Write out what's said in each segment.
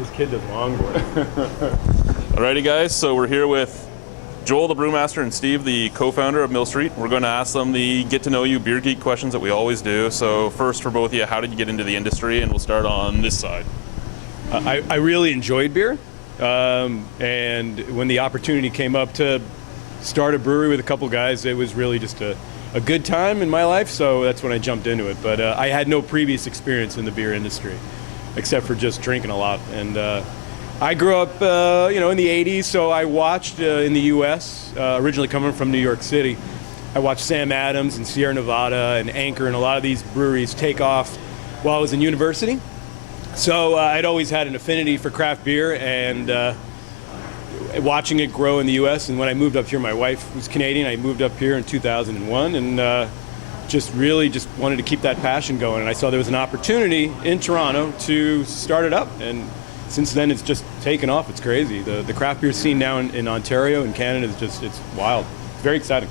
This kid does longboard. Alrighty guys, so we're here with Joel, the brewmaster, and Steve, the co-founder of Mill Street. We're going to ask them the get-to-know-you beer geek questions that we always do. So first, for both of you, how did you get into the industry? And we'll start on this side. I really enjoyed beer, and when the opportunity came up to start a brewery with a couple guys, it was really just a good time in my life, so that's when I jumped into it. But I had no previous experience in the beer industry, except for just drinking a lot. And I grew up, in the 80s, so I watched in the U.S., originally coming from New York City. I watched Sam Adams and Sierra Nevada and Anchor and a lot of these breweries take off while I was in university. So I'd always had an affinity for craft beer and watching it grow in the U.S. And when I moved up here, my wife was Canadian. I moved up here in 2001 and just wanted to keep that passion going. And I saw there was an opportunity in Toronto to start it up. And since then, it's just taken off. It's crazy. The craft beer scene now in Ontario and Canada is it's wild. It's very exciting.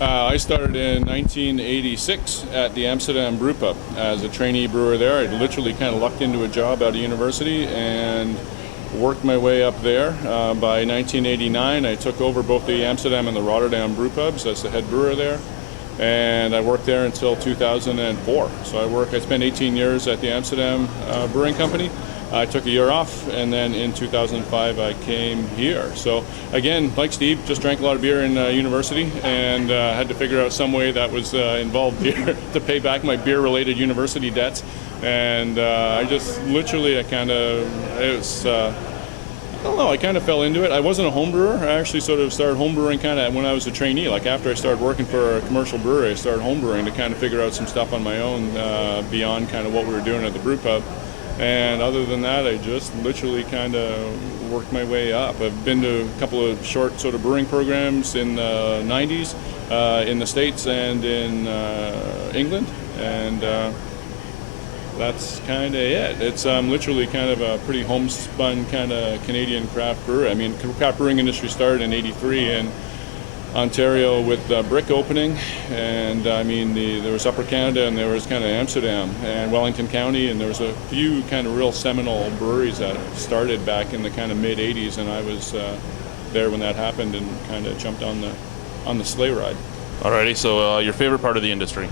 I started in 1986 at the Amsterdam Brew Pub as a trainee brewer there. I literally kind of lucked into a job out of university and worked my way up there. By 1989, I took over both the Amsterdam and the Rotterdam brew pubs as the head brewer there. And I worked there until 2004. So I spent 18 years at the Amsterdam Brewing Company. I took a year off, and then in 2005 I came here. So again, like Steve, just drank a lot of beer in university and had to figure out some way that was involved beer to pay back my beer-related university debts. And I kind of fell into it. I wasn't a home brewer. I actually sort of started home brewing kind of when I was a trainee. Like after I started working for a commercial brewery, I started home brewing to kind of figure out some stuff on my own beyond kind of what we were doing at the brew pub. And other than that, I just literally kind of worked my way up. I've been to a couple of short sort of brewing programs in the 90s in the States and in England. And that's kind of it. It's literally kind of a pretty homespun kind of Canadian craft brewer. I mean, craft brewing industry started in '83 in Ontario with Brick opening, and I mean there was Upper Canada and there was kind of Amsterdam and Wellington County, and there was a few kind of real seminal breweries that started back in the kind of mid '80s, and I was there when that happened and kind of jumped on the sleigh ride. Alrighty, so your favorite part of the industry?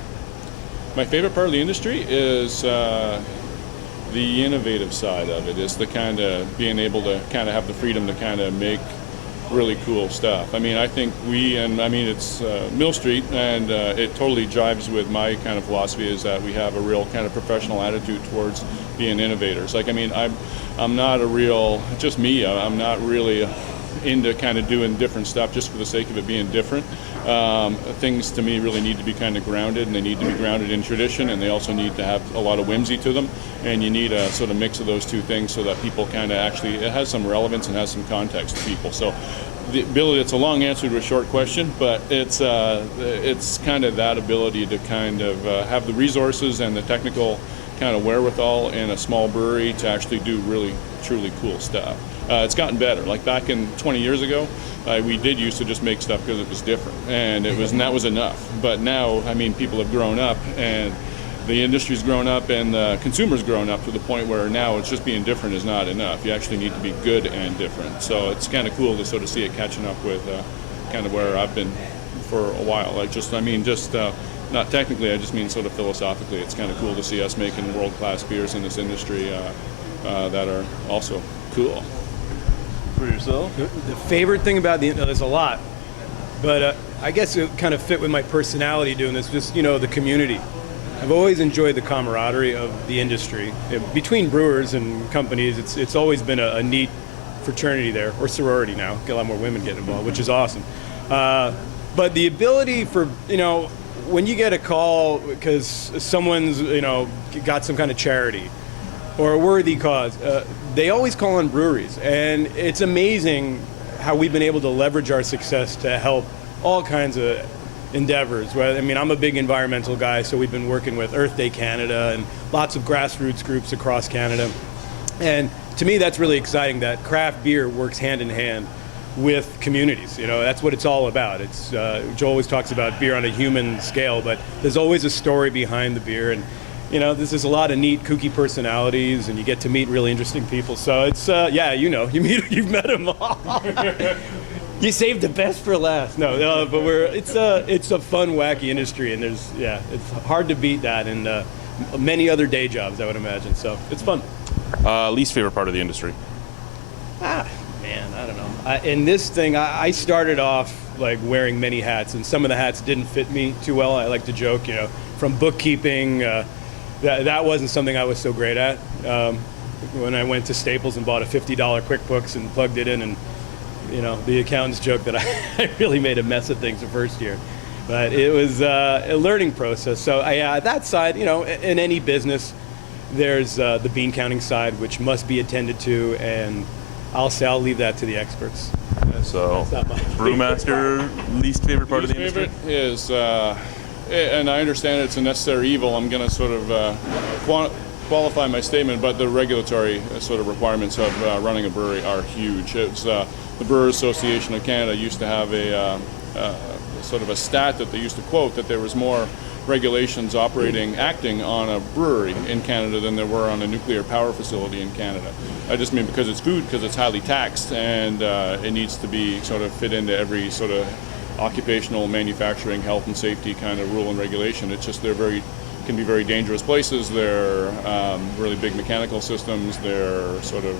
My favorite part of the industry is the innovative side of it, is the kind of being able to kind of have the freedom to kind of make really cool stuff. I mean, I think it's Mill Street, and it totally jives with my kind of philosophy, is that we have a real kind of professional attitude towards being innovators. Like, I mean, I'm not I'm not really into kind of doing different stuff just for the sake of it being different. Things to me really need to be kind of grounded, and they need to be grounded in tradition, and they also need to have a lot of whimsy to them, and you need a sort of mix of those two things so that people kind of actually, it has some relevance and has some context to people. So the ability, it's a long answer to a short question, but it's kind of that ability to kind of have the resources and the technical kind of wherewithal in a small brewery to actually do really truly cool stuff. It's gotten better. Like back in 20 years ago, we did used to just make stuff because it was different, and that was enough. But now, I mean, people have grown up, and the industry's grown up, and the consumer's grown up to the point where now it's just being different is not enough. You actually need to be good and different. So it's kind of cool to sort of see it catching up with kind of where I've been for a while. Not technically, I just mean sort of philosophically. It's kind of cool to see us making world-class beers in this industry that are also cool. For yourself? The favorite thing about there's a lot, but I guess it kind of fit with my personality doing this, just, the community. I've always enjoyed the camaraderie of the industry. Between brewers and companies, it's always been a neat fraternity there, or sorority now. Get a lot more women getting involved, which is awesome. But the ability for, when you get a call because someone's, got some kind of charity or a worthy cause, they always call on breweries. And it's amazing how we've been able to leverage our success to help all kinds of endeavors. I'm a big environmental guy, so we've been working with Earth Day Canada and lots of grassroots groups across Canada. And to me, that's really exciting that craft beer works hand in hand with communities. That's what it's all about. Joe always talks about beer on a human scale, but there's always a story behind the beer. And this is a lot of neat, kooky personalities, and you get to meet really interesting people. So it's, you've met them all. You saved the best for last. No, but it's a fun, wacky industry, and it's hard to beat that, and many other day jobs, I would imagine. So it's fun. Least favorite part of the industry? Man, I don't know. In this thing, I started off like wearing many hats, and some of the hats didn't fit me too well. I like to joke, from bookkeeping, that wasn't something I was so great at. When I went to Staples and bought a $50 QuickBooks and plugged it in, and the accountants joke that I really made a mess of things the first year. But it was a learning process. So that side, in any business, there's the bean counting side, which must be attended to, and I'll leave that to the experts. So, brewmaster, least favorite part of the industry? Least favorite is, and I understand it's a necessary evil. I'm going to sort of qualify my statement, but the regulatory sort of requirements of running a brewery are huge. It's the Brewer Association of Canada used to have a sort of a stat that they used to quote, that there was more regulations acting on a brewery in Canada than there were on a nuclear power facility in Canada. I just mean because it's food, because it's highly taxed, and it needs to be sort of fit into every sort of occupational, manufacturing, health and safety kind of rule and regulation. It's just can be very dangerous places. They're really big mechanical systems. They're sort of,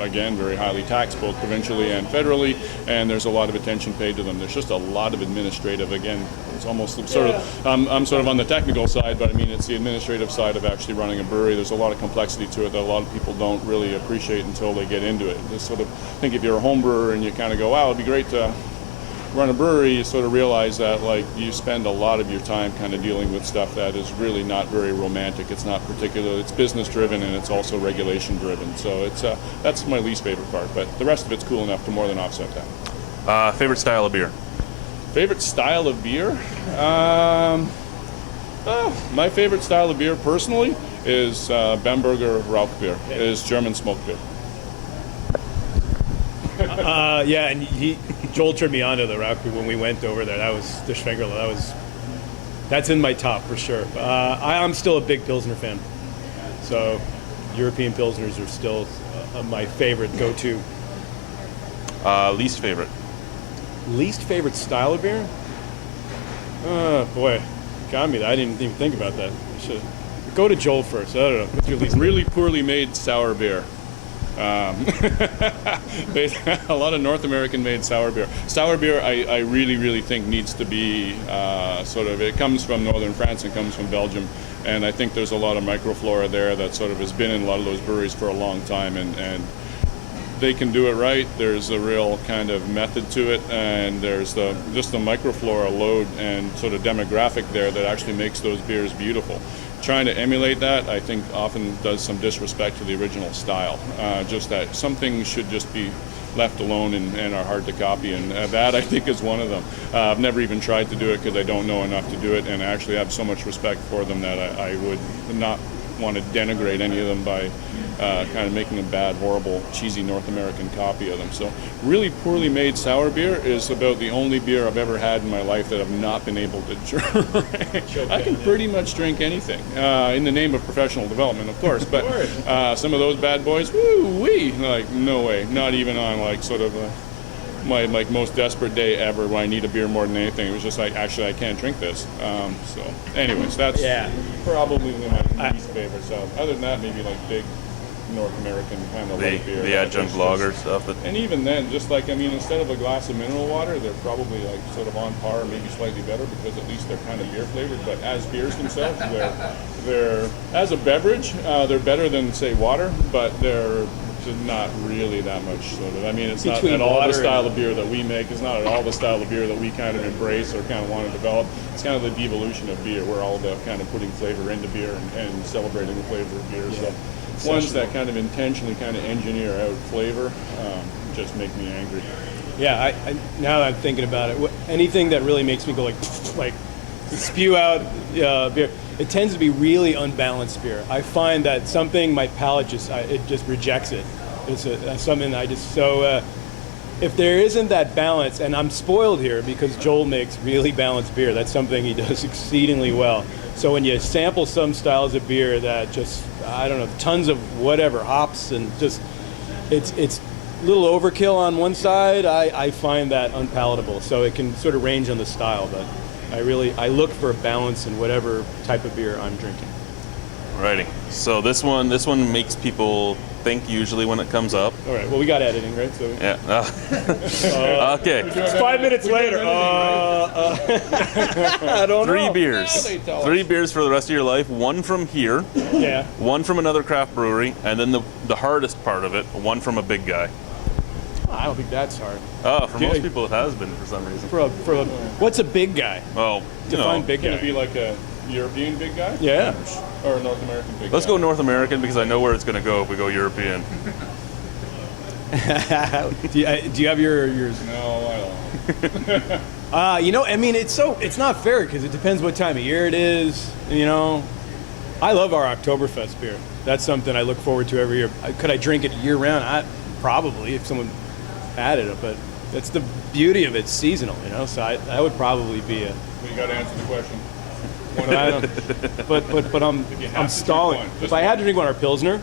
again, very highly taxed, both provincially and federally, and there's a lot of attention paid to them. There's just a lot of administrative, again, it's almost sort of, I'm sort of on the technical side, but I mean, it's the administrative side of actually running a brewery. There's a lot of complexity to it that a lot of people don't really appreciate until they get into it. Just sort of think if you're a home brewer and you kind of go, wow, it'd be great to run a brewery, you sort of realize that you spend a lot of your time kind of dealing with stuff that is really not very romantic. It's not particular. It's business driven, and it's also regulation driven. So that's my least favorite part. But the rest of it's cool enough to more than offset that. Favorite style of beer? Favorite style of beer? My favorite style of beer personally is Bamberger Rauch beer. It is German smoked beer. And Joel turned me on to the Rauch when we went over there. That was the Schwengerle. That's in my top for sure. I'm still a big Pilsner fan, so European Pilsners are still my favorite go-to. Least favorite? Least favorite style of beer? Oh boy, got me. I didn't even think about that. I should go to Joel first. I don't know. What's your least? Really poorly made sour beer. A lot of North American made sour beer. Sour beer, I really, really think needs to be it comes from northern France and comes from Belgium, and I think there's a lot of microflora there that sort of has been in a lot of those breweries for a long time, and they can do it right. There's a real kind of method to it, and there's just the microflora load and sort of demographic there that actually makes those beers beautiful. Trying to emulate that, I think, often does some disrespect to the original style. Just that some things should just be left alone and are hard to copy, and that I think is one of them. I've never even tried to do it because I don't know enough to do it, and I actually have so much respect for them that I would not want to denigrate any of them by kind of making a bad, horrible, cheesy North American copy of them. So really poorly made sour beer is about the only beer I've ever had in my life that I've not been able to drink. I can pretty much drink anything in the name of professional development, of course, but some of those bad boys, woo-wee, like no way, not even on like sort of my most desperate day ever when I need a beer more than anything. It was just like, actually, I can't drink this. So anyways, that's probably my least favorite. So other than that, maybe like big North American kind of light beer. The adjunct lager stuff. And even then, just like, I mean, instead of a glass of mineral water, they're probably like sort of on par, maybe slightly better, because at least they're kind of beer flavored. But as beers themselves, they're as a beverage, they're better than say water, but they're not really that much sort of. I mean, it's not at all the style of beer that we make. It's not at all the style of beer that we kind of embrace or kind of want to develop. It's kind of the devolution of beer. We're all about kind of putting flavor into beer and celebrating the flavor of beer. So ones that kind of intentionally kind of engineer out flavor just make me angry. Yeah, I now that I'm thinking about it, anything that really makes me go like spew out beer, it tends to be really unbalanced beer. I find that something my palate just rejects it. It's something I just if there isn't that balance, and I'm spoiled here because Joel makes really balanced beer. That's something he does exceedingly well. So when you sample some styles of beer that just, I don't know, tons of whatever, hops and just, it's a little overkill on one side, I find that unpalatable. So it can sort of range on the style, but I look for a balance in whatever type of beer I'm drinking. Alrighty. So this one makes people think usually when it comes up. All right, well, we got editing, right? So Yeah. Okay. it's 5 minutes later. I don't know. 3 beers. 3 beers for the rest of your life. 1 from here, Yeah. 1 from another craft brewery, and then the hardest part of it, 1 from a big guy. I don't think that's hard. For most people it has been for some reason. What's a big guy? Well, Define big Gonna guy. be like a European big guy? Yeah. Or a North American big Let's guy? go North American because I know where it's going to go if we go European. do you have yours? No, I don't. I mean, it's not fair because it depends what time of year it is. I love our Oktoberfest beer. That's something I look forward to every year. Could I drink it year round? Probably, if someone added it, but that's the beauty of it. It's seasonal, So that would probably be a. You got to answer the question. But I'm stalling. one, If just I had to drink one, our Pilsner,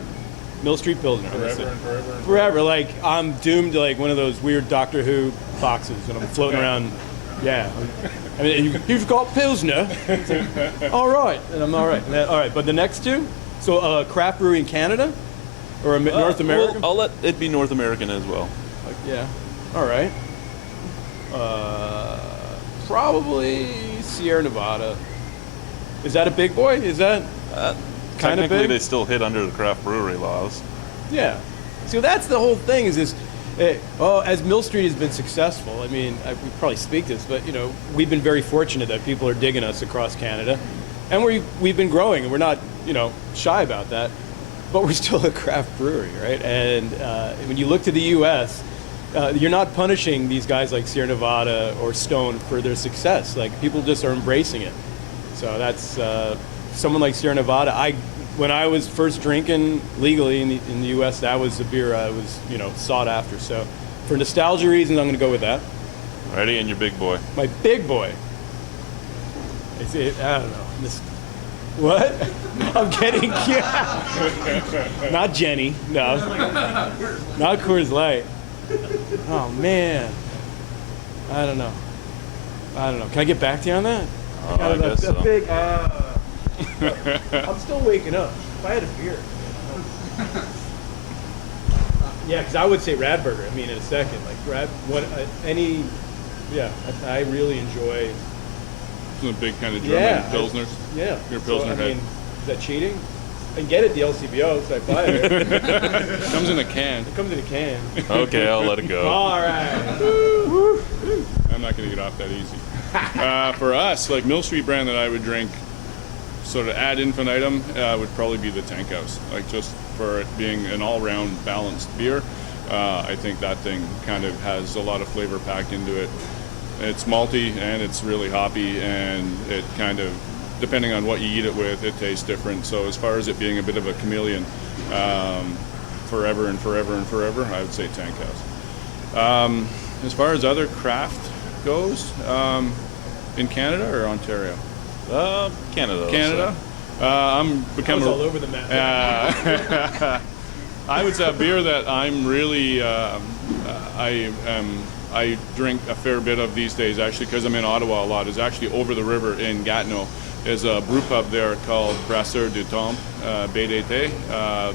Mill Street Pilsner. I'm gonna say. Forever and forever and Forever, like I'm doomed to like one of those weird Doctor Who boxes, and I'm floating around. Yeah, I mean you've got Pilsner. All right, and I'm all right. All right, but the next two, so craft brewery in Canada, or North America. I'll let it be North American as well. Yeah, all right. Probably Sierra Nevada. Is that a big boy? Is that kind of Technically, big? they still hit under the craft brewery laws. Yeah. So that's the whole thing is this, as Mill Street has been successful, I mean, we probably speak this, but, we've been very fortunate that people are digging us across Canada. And we've been growing, and we're not, shy about that. But we're still a craft brewery, right? And when you look to the U.S., you're not punishing these guys like Sierra Nevada or Stone for their success. Like, people just are embracing it. So that's someone like Sierra Nevada. When I was first drinking legally in the U.S., that was the beer I was, sought after. So for nostalgia reasons, I'm going to go with that. Ready? And your big boy. My big boy. I don't know. What? I'm getting not Jenny. No. Not Coors Light. Oh man. I don't know. Can I get back to you on that? I guess so. Big, I'm still waking up. If I had a beer. Yeah, because I would say Radburger. I mean, in a second, like I really enjoy. It's a big kind of German Yeah, Pilsners. Yeah. Your Pilsner head. Is that cheating? I can get it at the LCBO, so I buy it. Comes in a can. It comes in a can. Okay, I'll let it go. All right. I'm not going to get off that easy. For us, like Mill Street brand that I would drink, sort of ad infinitum, would probably be the Tank House. Like just for it being an all-round balanced beer, I think that thing kind of has a lot of flavor packed into it. It's malty and it's really hoppy, and it kind of, depending on what you eat it with, it tastes different. So as far as it being a bit of a chameleon, forever and forever and forever, I would say Tank House. As far as other craft goes, in Canada or Ontario? Canada. Canada. I'm becoming all over the map. I would say a beer that I'm really I drink a fair bit of these days, actually, because I'm in Ottawa a lot, is actually over the river in Gatineau. There's a brew pub there called Brasseur du Temps, BDT.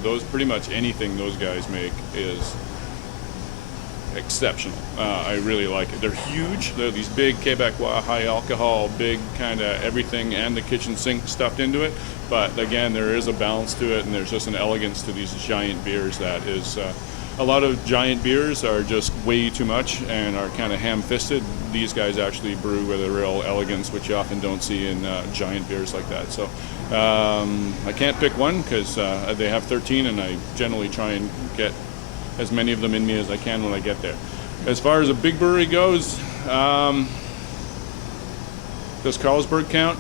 Those pretty much anything those guys make is exceptional. I really like it. They're huge. They're these big Quebecois, high alcohol, big kind of everything and the kitchen sink stuffed into it. But again, there is a balance to it, and there's just an elegance to these giant beers that is. A lot of giant beers are just way too much and are kind of ham-fisted. These guys actually brew with a real elegance, which you often don't see in giant beers like that. So I can't pick one because they have 13, and I generally try and get as many of them in me as I can when I get there. As far as a big brewery goes, does Carlsberg count?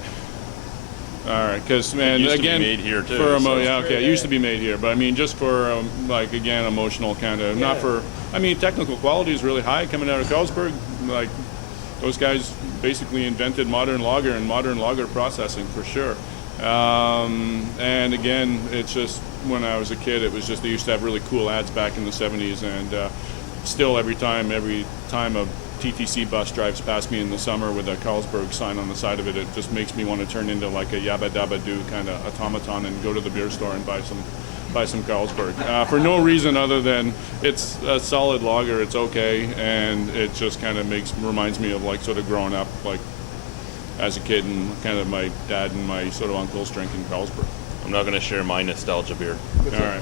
All right, because man, used to be again, made here, too, for so- yeah, okay, it used to be made here, but I mean, just for like again, emotional kind of, not for. I mean, technical quality is really high coming out of Carlsberg. Like those guys basically invented modern lager and modern lager processing for sure. And again, it's just when I was a kid, it was just they used to have really cool ads back in the 70s, and still every time a TTC bus drives past me in the summer with a Carlsberg sign on the side of it, it just makes me want to turn into like a yabba dabba doo kind of automaton and go to the beer store and buy some Carlsberg for no reason other than it's a solid lager, it's okay, and it just kind of reminds me of like sort of growing up like as a kid and kind of my dad and my sort of uncles drinking Carlsberg. I'm not going to share my nostalgia beer. All right.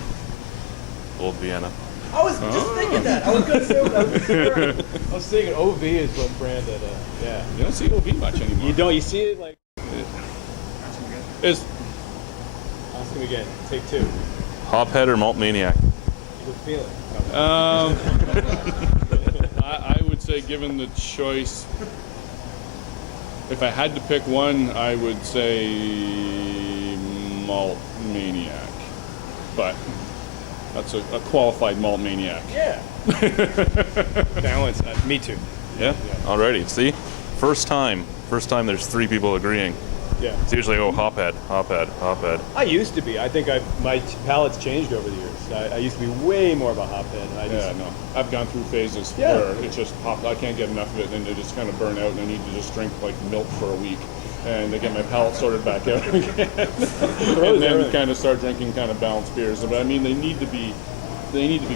Old Vienna. I was just thinking that. I was going to say what I was thinking OV is what brand that, yeah. You don't see OV much anymore. You don't, you see it like... It's Ask him again. Take two. Hophead or Malt Maniac? Good feeling. I would say, given the choice, if I had to pick one, I would say Malt Maniac. But that's a qualified Malt Maniac. Yeah. Balance. Me too. Yeah? Alrighty. See? First time there's three people agreeing. Yeah. It's usually, Hophead. I used to be. I think my palate's changed over the years. I used to be way more of a hophead. I've gone through phases where it's just pop. I can't get enough of it, and they just kind of burn out, and I need to just drink like milk for a week, and I get my palate sorted back out again, and then kind of start drinking kind of balanced beers. But I mean, they need to be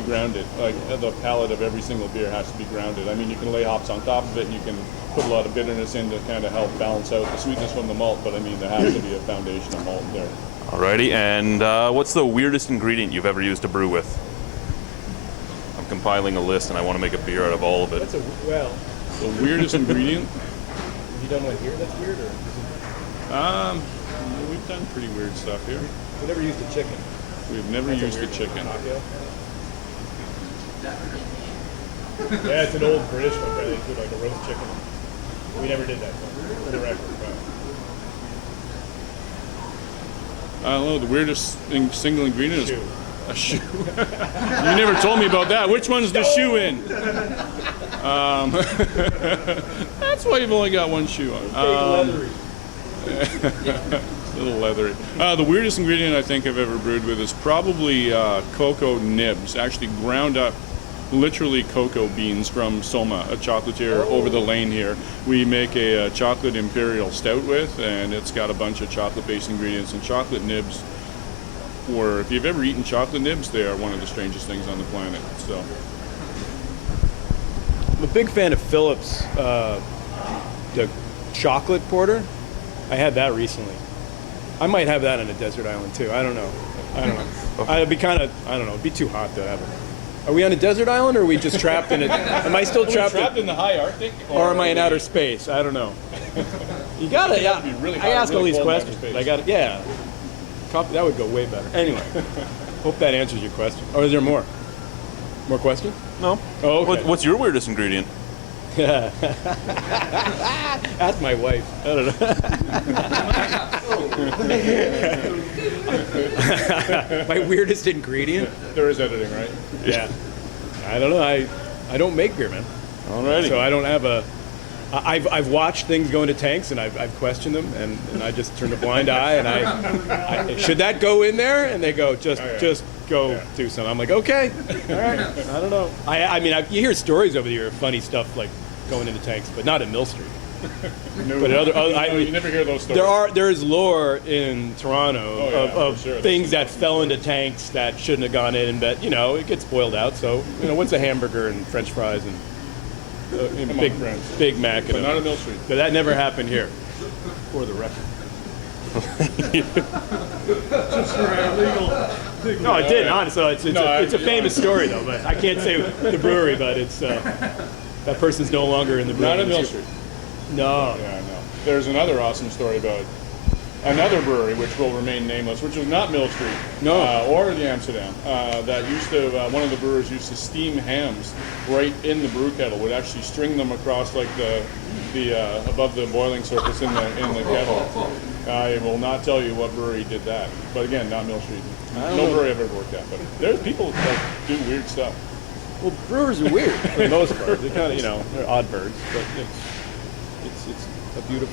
grounded. Like the palate of every single beer has to be grounded. I mean, you can lay hops on top of it, and you can put a lot of bitterness in to kind of help balance out the sweetness from the malt. But I mean, there has to be a foundation of malt there. Alrighty, and what's the weirdest ingredient you've ever used to brew with? I'm compiling a list, and I want to make a beer out of all of it. That's The weirdest ingredient? You don't want to hear that's weird, or? We've done pretty weird stuff here. We never used a chicken. We've never used the chicken. Yeah, it's an old British one, where they do like a roast chicken. We never did that for the record. I don't know, the weirdest single ingredient is Shoe. a shoe. You never told me about that. Which one's the shoe in? That's why you've only got one shoe on. Leathery. A little leathery. The weirdest ingredient I think I've ever brewed with is probably cocoa nibs, actually ground up, literally cocoa beans from Soma, a chocolatier over the lane here. We make a chocolate imperial stout with, and it's got a bunch of chocolate-based ingredients. And chocolate nibs, or if you've ever eaten chocolate nibs, they are one of the strangest things on the planet. So, I'm a big fan of Phillips, the chocolate porter. I had that recently. I might have that on a desert island too. I don't know. It'd be kind of, I don't know. It'd be too hot to have it. Are we on a desert island, or are we just trapped in it? Am I still trapped in the high Arctic, or am I in outer space? I don't know. You gotta, yeah. Really I ask all really these cold in outer questions. space. I got, yeah. That would go way better. Anyway, hope that answers your question. Or is there more? More questions? No. Oh, okay. What's your weirdest ingredient? Ask my wife. I don't know. My weirdest ingredient? There is editing, right? Yeah. I don't know. I don't make beer, man. Alrighty. So I don't have a. I've watched things go into tanks, and I've questioned them, and I just turn a blind eye, and I should that go in there? And they go, just go do something. I'm like, okay, all right. I don't know. I mean, you hear stories over the year of funny stuff like going into tanks, but not at Mill Street. No, But you never hear those stories. There's lore in Toronto of for sure. things that fell into tanks that shouldn't have gone in, but it gets boiled out. So what's a hamburger and French fries and Big Mac? But not at Mill Street. But that never happened here, for the record. No, it did. Honestly, it's a famous story though. But I can't say the brewery, but it's that person's no longer in the brewery. Not at Mill Street. No. Yeah, no. There's another awesome story about another brewery, which will remain nameless, which was not Mill Street, or the Amsterdam. That used to one of the brewers used to steam hams right in the brew kettle. Would actually string them across like the above the boiling surface in the kettle. I will not tell you what brewery did that, but again, not Mill Street. No brewery I've ever worked at, but there's people that do weird stuff. Well, brewers are weird for the most part. They kind of, they're odd birds, but it's a beautiful